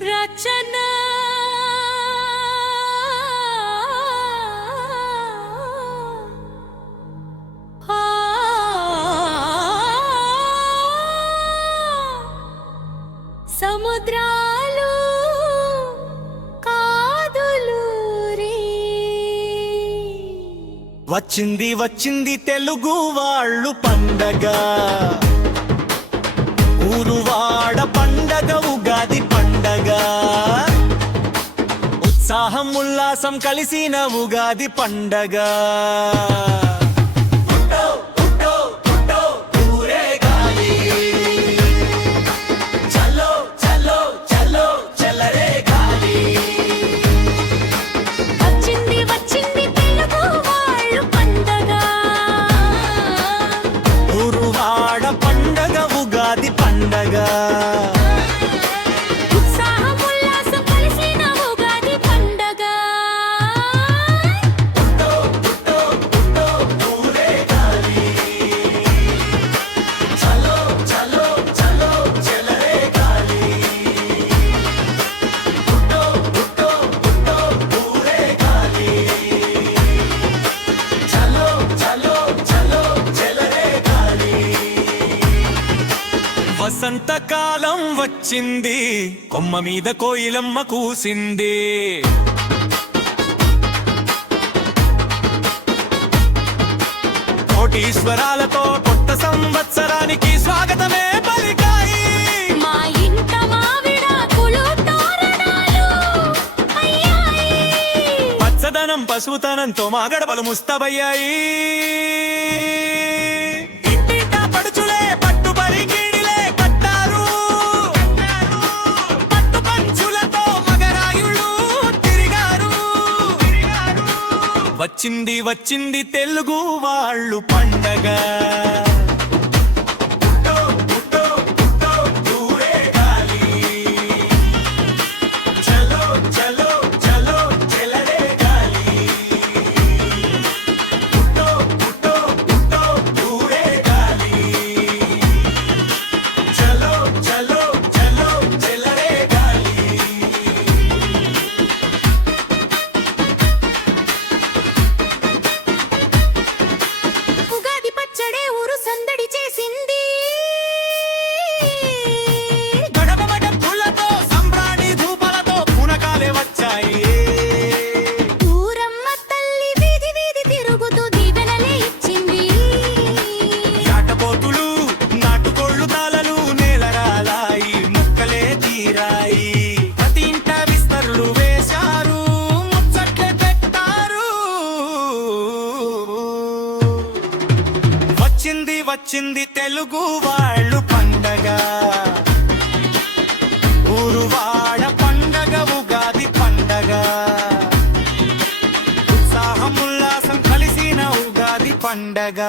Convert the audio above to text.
రచన సముద్రాలు కాదులూరి వచ్చింది వచ్చింది తెలుగు వాళ్ళు పండగ ఊరువాడ పండగ ఉగాది పండగ ఉత్సాహం ఉల్లాసం కలిసిన ఉగాది పండగ ఉత్సాహం ఉల్లాసం కలిసిన ఉగాది పండగ వసంతకాలం వచ్చింది కొమ్మ మీద కోయిలమ్మ కూసింది కోటీశ్వరాలతో కొత్త సంవత్సరానికి స్వాగతమే పలికాయి మా ఇంట మావిడాకులు తోరణాలు అయ్యాయి పచ్చదనం పశుతనంతో మా గడపలు ముస్తబయ్యాయి వచ్చింది వచ్చింది తెలుగు వాళ్ళు పండగ వచ్చింది వచ్చింది తెలుగు వాళ్ళు పండగ ఊరువాడ పండగ ఉగాది పండగ ఉత్సాహం ఉల్లాసం కలిసిన ఉగాది పండగ